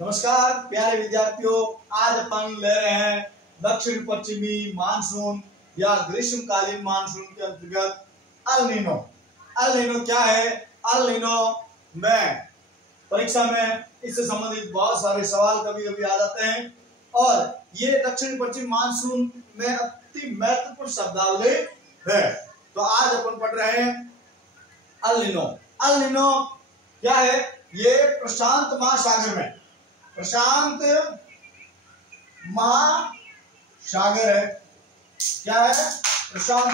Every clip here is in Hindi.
नमस्कार प्यारे विद्यार्थियों, आज अपन ले रहे हैं दक्षिण पश्चिमी मानसून या ग्रीष्मकालीन मानसून के अंतर्गत अल नीनो। अल नीनो क्या है? अल नीनो में परीक्षा में इससे संबंधित बहुत सारे सवाल कभी कभी आ जाते हैं और ये दक्षिण पश्चिम मानसून में अति महत्वपूर्ण शब्दावली है। तो आज अपन पढ़ रहे हैं अल नीनो। अल नीनो क्या है? ये प्रशांत महासागर में, प्रशांत महासागर है। क्या है? प्रशांत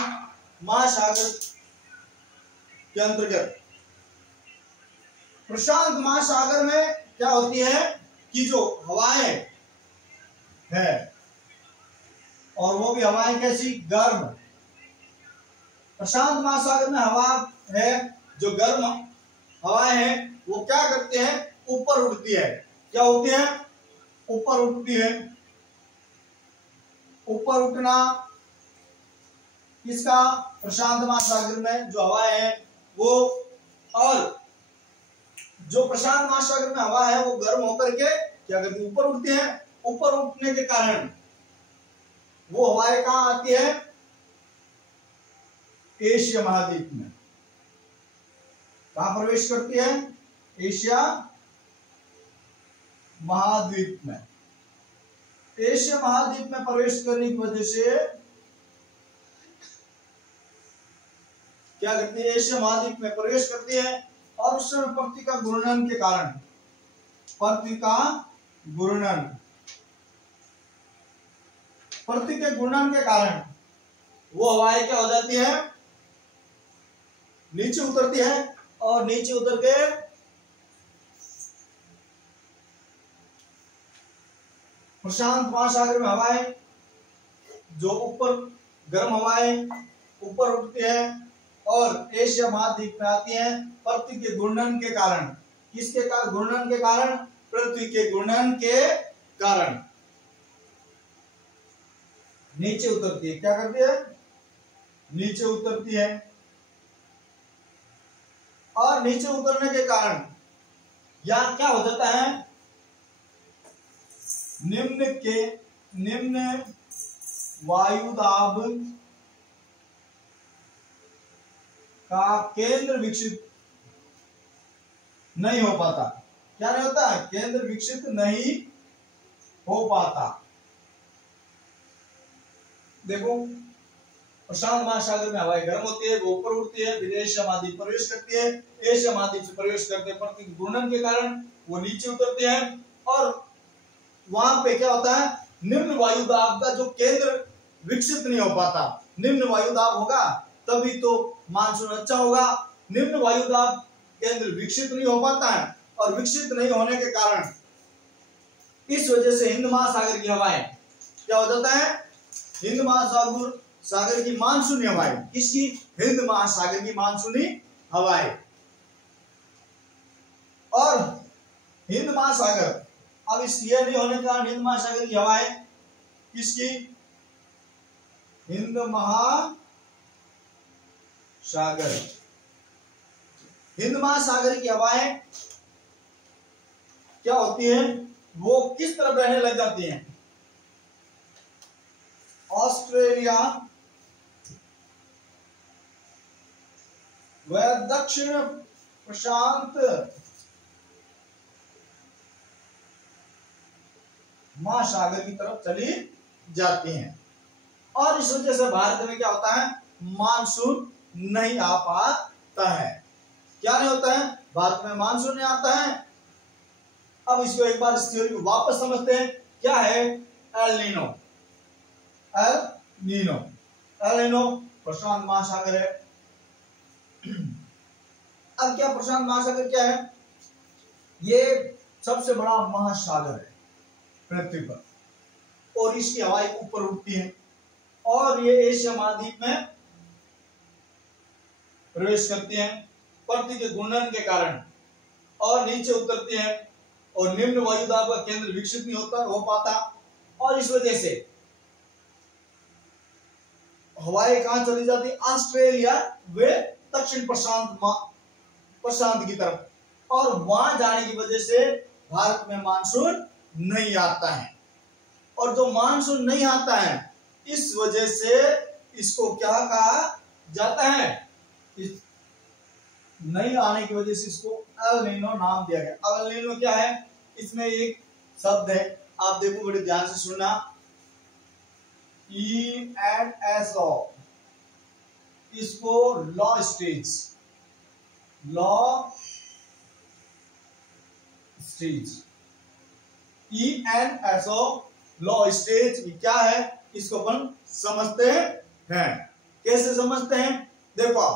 महासागर के अंतर्गत। प्रशांत महासागर में क्या होती है कि जो हवाएं है, और वो भी हवाएं कैसी? गर्म। प्रशांत महासागर में हवा है, जो गर्म हवाएं हैं, वो क्या करते हैं? ऊपर उड़ती है। क्या होती है? ऊपर उठती है। ऊपर उठना इसका प्रशांत महासागर में जो हवा है वो, और जो प्रशांत महासागर में हवा है वो गर्म होकर के क्या करती है? ऊपर उठती है। ऊपर उठने के कारण वो हवाएं कहां आती है? एशिया महाद्वीप में। कहां प्रवेश करती है? एशिया महाद्वीप में। एशिया महाद्वीप में प्रवेश करने की वजह से क्या करती है? एशिया महाद्वीप में प्रवेश करती है और उस समय पृथ्वी का घूर्णन के कारण, पृथ्वी के घूर्णन के कारण वो हवाएं क्या हो जाती है? नीचे उतरती है, और नीचे उतर के प्रशांत महासागर में हवाएं जो ऊपर गर्म हवाएं ऊपर उठती है और एशिया महाद्वीप में आती हैं पृथ्वी के घूर्णन के कारण। किसके कारण? घूर्णन के कारण। पृथ्वी के घूर्णन के कारण नीचे उतरती है। क्या करती है? नीचे उतरती है, और नीचे उतरने के कारण यहां क्या हो जाता है? निम्न वायुदाब का केंद्र विकसित नहीं हो पाता। क्या नहीं होता? केंद्र विकसित नहीं हो पाता। देखो, प्रशांत महासागर में हवाएं गर्म होती है, वो ऊपर उड़ती है, फिर एशिया महाद्वीप प्रवेश करती है। एशिया महाद्वीप से प्रवेश करते पृथ्वी के घूर्णन के कारण वो नीचे उतरती है, और वहां पे क्या होता है? निम्न वायुदाब का जो केंद्र विकसित नहीं हो पाता। निम्न वायुदाब होगा तभी तो मानसून अच्छा होगा। निम्न वायुदाब केंद्र विकसित नहीं हो पाता है, और विकसित नहीं होने के कारण इस वजह से हिंद महासागर की हवाएं क्या हो जाता है? हिंद महासागर की मानसूनी हवाएं। किसकी? हिंद महासागर की मानसूनी हवाएं। और हिंद महासागर, अब इस ये नहीं होने के कारण हिंद महासागर की हवाएं किसकी? हिंद महासागर। हिंद महासागर की हवाएं क्या होती हैं? वो किस तरफ बहने लग जाती हैं? ऑस्ट्रेलिया व दक्षिण प्रशांत महासागर की तरफ चली जाती हैं, और इस वजह से भारत में क्या होता है? मानसून नहीं आ पाता है। क्या नहीं होता है? भारत में मानसून नहीं आता है। अब इसको एक बार इस थ्योरी को वापस समझते हैं। क्या है El Nino? El Nino, El Nino प्रशांत महासागर है। अब क्या प्रशांत महासागर क्या है? ये सबसे बड़ा महासागर है पृथ्वी पर, और इसकी हवाएं ऊपर उठती हैं, और ये एशिया महाद्वीप में प्रवेश करती हैं पृथ्वी के घूर्णन के कारण, और नीचे उतरती हैं, और निम्न वायुदाब का केंद्र विकसित नहीं हो पाता, और इस वजह से हवाएं कहां चली जाती? ऑस्ट्रेलिया व दक्षिण प्रशांत की तरफ, और वहां जाने की वजह से भारत में मानसून नहीं आता है। और जो मानसून नहीं आता है इस वजह से इसको क्या कहा जाता है, इस नहीं आने की वजह से इसको एल नीनो नाम दिया गया। एल नीनो क्या है, इसमें एक शब्द है, आप देखो बड़े ध्यान से सुनना, ENSO, इसको law stage, law stage, ENSO law stage क्या है, इसको अपन समझते हैं। कैसे समझते हैं, देखो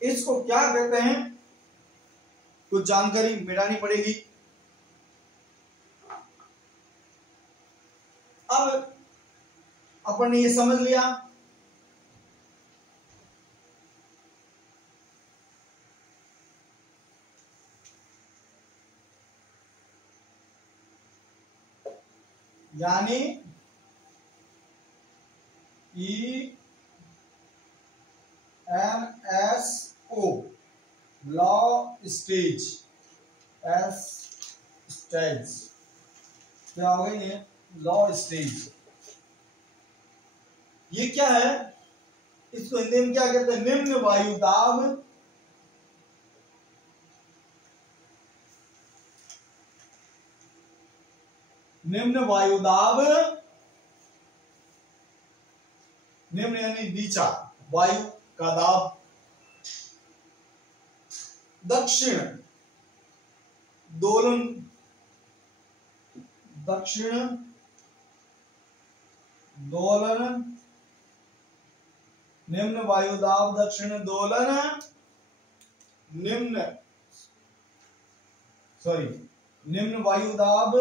इसको क्या कहते हैं, कुछ जानकारी मिटानी पड़ेगी। अब अपन ने ये समझ लिया, यानी ENSO लॉ स्टेज, स्टेज क्या हो गई ये, लॉ स्टेज। ये क्या है, इसको हिंदी में क्या कहते हैं, निम्न वायुदाब, निम्न वायुदाब, निम्न यानी नीचा, वायु का दाब, दक्षिण दोलन, दक्षिण दोलन, निम्न वायुदाब दक्षिण दोलन, निम्न निम्न वायुदाब,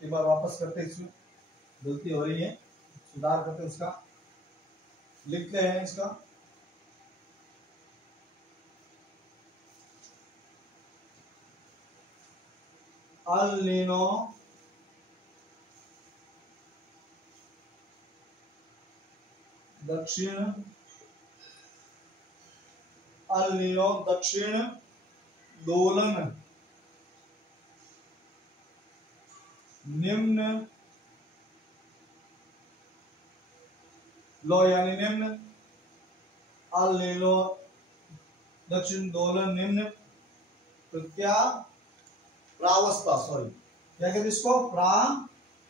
एक बार वापस करते हैं, इसमें गलती हो रही है, सुधार करते हैं उसका, लिखते हैं इसका, अल नीनो दक्षिण, अल नीनो दक्षिण दोलन, निम्न लो यानी निम्न, अल नीनो दक्षिण दोलन निम्न, तो क्या प्रावस्था, क्या कहते इसको, प्रावस्था,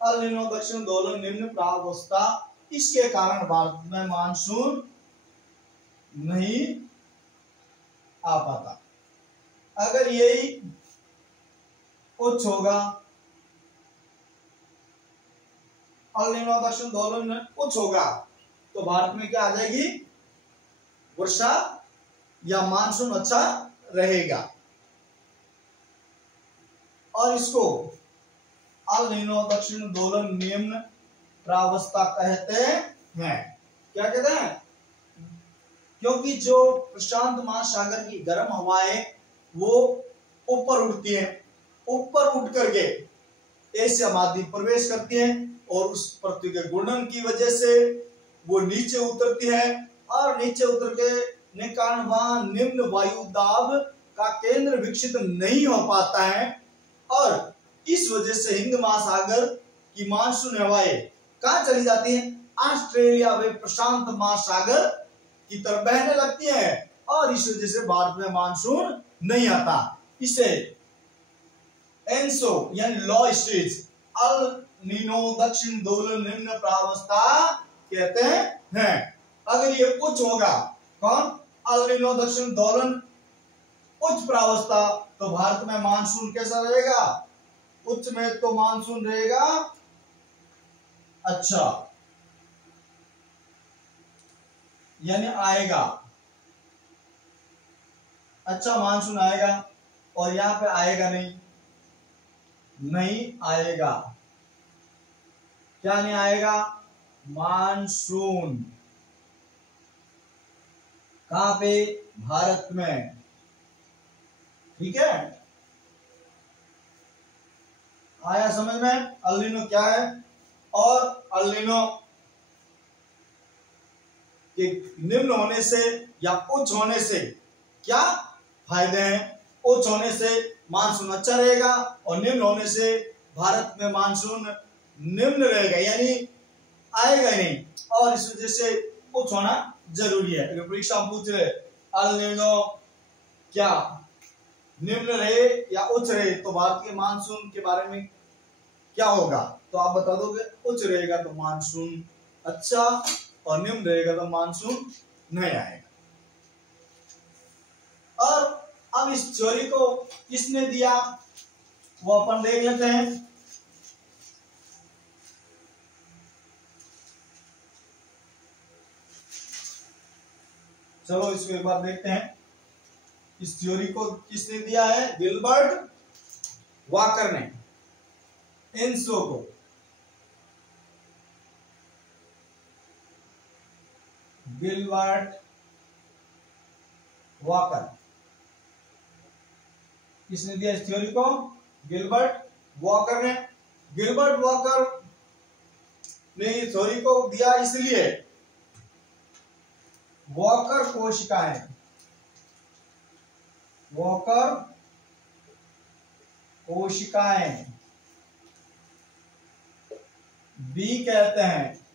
अल नीनो दक्षिण दोलन निम्न प्रावस्था। इसके कारण भारत में मानसून नहीं आ पाता। अगर यही उच्च होगा, अल नीनो दक्षिण दोलन उच्च होगा, तो भारत में क्या आ जाएगी, वर्षा या मानसून अच्छा रहेगा। और इसको अल नीनो दक्षिण दोलन निम्न प्रावस्था कहते हैं। क्या कहते हैं, क्योंकि जो प्रशांत महासागर की गर्म हवाएं वो ऊपर उड़ती हैं, ऊपर उठ करके एशिया महाद्वीप प्रवेश करती हैं, और उस पृथ्वी के घूर्णन की वजह से वो नीचे उतरती है, और नीचे उतर के कारण वहां निम्न वायु दाब का केंद्र विकसित नहीं हो पाता है, और इस वजह से हिंद महासागर की मानसून हवाएं कहां चली जाती हैं, ऑस्ट्रेलिया व प्रशांत महासागर की तरफ बहने लगती है, और इस वजह से भारत में मानसून नहीं आता। इसे एनसो यानी लॉ स्टेज, अल नीनो दक्षिण दोलन निम्न प्रावस्था कहते हैं। अगर ये उच्च होगा, कौन, अल नीनो दक्षिण दोलन उच्च प्रावस्था, तो भारत में मानसून कैसा रहेगा, उच्च में तो मानसून रहेगा अच्छा, यानी आएगा, अच्छा मानसून आएगा, और यहां पे आएगा नहीं आएगा। क्या नहीं आएगा, मानसून कहां पे, भारत में, ठीक है, आया समझ में। अल नीनो क्या है, और अल नीनो कि निम्न होने से या उच्च होने से क्या फायदे हैं। उच्च होने से मानसून अच्छा रहेगा और निम्न होने से भारत में मानसून निम्न रहेगा, यानी आएगा ही नहीं, और इस वजह से उच्च होना जरूरी है। अगर परीक्षा में पूछ रहे अल नीनो क्या निम्न रहे या उच्च रहे, तो भारतीय मानसून के बारे में क्या होगा, तो आप बता दोगे उच्च रहेगा तो मानसून अच्छा और निम्न रहेगा तो मानसून नहीं आएगा। और अब इस थ्योरी को किसने दिया वो अपन देख लेते हैं। चलो इसको एक बार देखते हैं। इस थ्योरी को किसने दिया है? गिलबर्ट वॉकर ने। एनसो को गिलबर्ट वॉकर, किसने दिया इस थ्योरी को? गिलबर्ट वॉकर ने। गिलबर्ट वॉकर ने इस थ्योरी को दिया इसलिए वॉकर कोशिकाएं, वॉकर कोशिकाएं बी कहते हैं।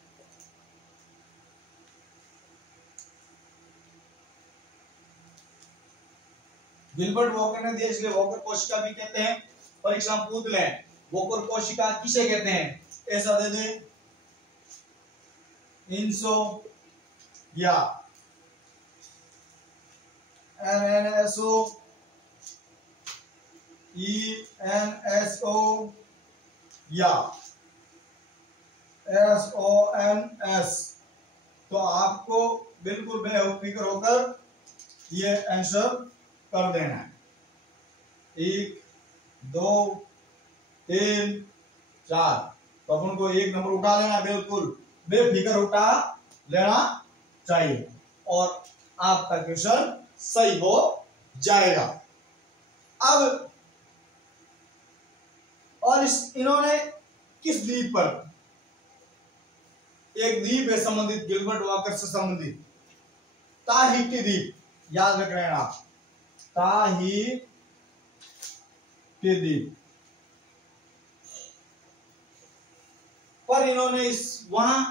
गिलबर्ट वॉकर ने दिया इसलिए वॉकर कोशिका भी कहते हैं। परीक्षा में पूछ ले वॉकर कोशिका किसे कहते हैं, ऐसा दे दे इंसो या NNSO ENSO या SONS, तो आपको बिल्कुल बेफिक्र होकर ये आंसर कर देना है। 1 2 3 4, तो अपन को एक नंबर उठा लेना, बिल्कुल बेफिक्र उठा लेना चाहिए और आपका क्वेश्चन सही हो जाएगा। अब और इन्होंने किस द्वीप पर, एक द्वीप है संबंधित गिलबर्ट वॉकर से संबंधित, ताहिती द्वीप, याद रख रहे हैं आप, ताहिती द्वीप पर इन्होंने इस वहां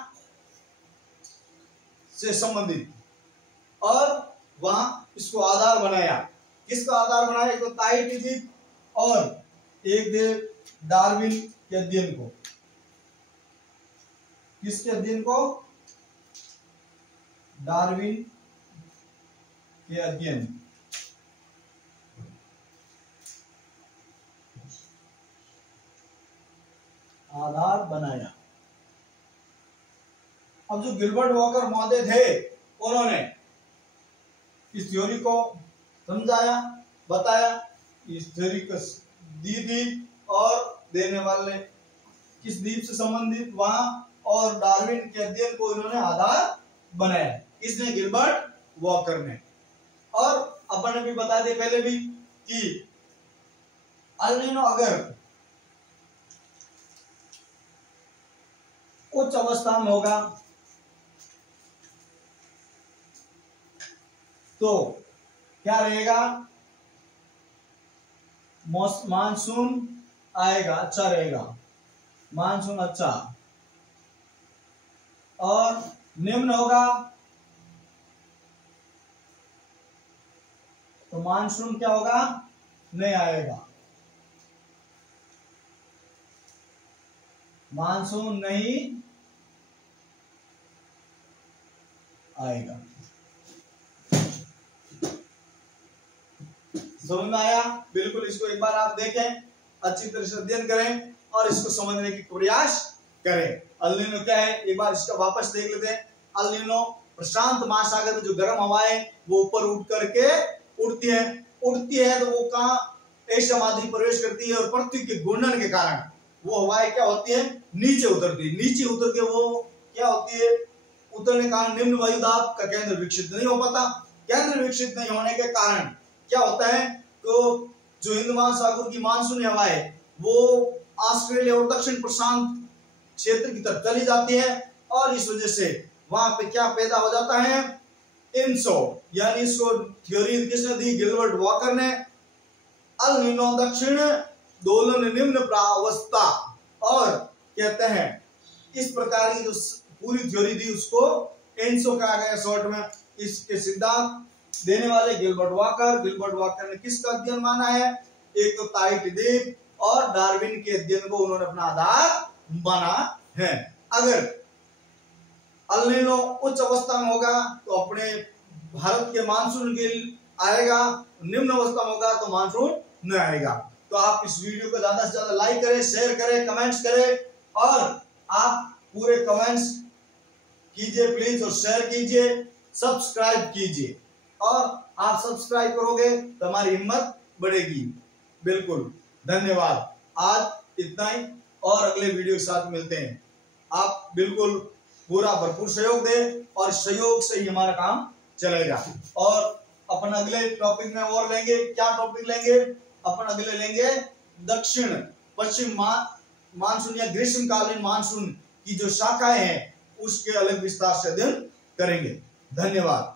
से संबंधित और वहां इसको आधार बनाया। किसका आधार बनाया? एक तो ताहिती द्वीप और एक दे डार्विन के अध्ययन को। किसके अध्ययन को? डार्विन के अध्ययन। आधार बनाया। अब जो गिलबर्ट वॉकर महोदय थे उन्होंने इस थ्योरी को समझाया, बताया, इस थ्योरी को दी थी और देने वाले किस द्वीप से संबंधित वहां, और डार्विन के अध्ययन को इन्होंने आधार बनाया। इसने गिलबर्ट वॉकर ने। और अपन ने भी बता दिया पहले भी कि अल नीनो अगर उच्च अवस्था में होगा तो क्या रहेगा? मानसून आएगा, अच्छा रहेगा, मानसून अच्छा। और निम्न होगा तो मानसून क्या होगा? नहीं आएगा, मानसून नहीं आएगा। समझ में आया? बिल्कुल इसको एक बार आप देखें, अच्छी तरह से अध्ययन करें और इसको समझने की प्रयास करें। अल नीनो क्या है एक बार इसका वापस देख लेते हैं। अल नीनो प्रशांत महासागर में जो गर्म हवाएं वो ऊपर उठ करके उड़ती है तो वो कहां? एशिया महाद्वीप प्रवेश करती है और पृथ्वी के घूर्णन के कारण वो हवाएं क्या होती है? नीचे उतरती है। नीचे उतर के वो क्या होती है? उतरने के कारण निम्न वायुदाब का केंद्र विकसित नहीं हो पाता। केंद्र विकसित नहीं होने के कारण क्या होता है? तो जो हिंद महासागर की मानसूनी हवाएं वो ऑस्ट्रेलिया और दक्षिण प्रशांत क्षेत्र की तरफ चली जाती है और इस वजह से वहां पे क्या पैदा हो जाता है, इनसो, यानी इसको थ्योरी किसने दी, गिलबर्ट वॉकर ने। अल नीनो दक्षिण दोलन निम्न प्रावस्था, और कहते हैं इस प्रकार की जो पूरी थ्योरी दी उसको एनसो कहा गया शॉर्ट में। इसके सिद्धांत देने वाले गिलबर्ट वॉकर। गिलबर्ट वॉकर ने किसका अध्ययन माना है, एक तो ताइट द्वीप और डार्विन के अध्ययन को उन्होंने अपना आधार माना है। अगर अल नीनो उच्च अवस्था में होगा तो अपने भारत के मानसून गिल आएगा, निम्न अवस्था में होगा तो मानसून न आएगा। तो आप इस वीडियो को ज्यादा से ज्यादा लाइक करें, शेयर करें, कमेंट्स करें, और आप पूरे कमेंट्स कीजिए प्लीज, और शेयर कीजिए, सब्सक्राइब कीजिए। और आप सब्सक्राइब करोगे तो हमारी हिम्मत बढ़ेगी। बिल्कुल, धन्यवाद। आज इतना ही, और अगले वीडियो के साथ मिलते हैं। आप बिल्कुल पूरा भरपूर सहयोग दें, और सहयोग से ही हमारा काम चलेगा। और अपन अगले टॉपिक में और लेंगे, क्या टॉपिक लेंगे, अपन अगले लेंगे दक्षिण पश्चिम मानसून या ग्रीष्मकालीन मानसून की जो शाखाएं हैं उसके अलग विस्तार से अध्ययन करेंगे। धन्यवाद।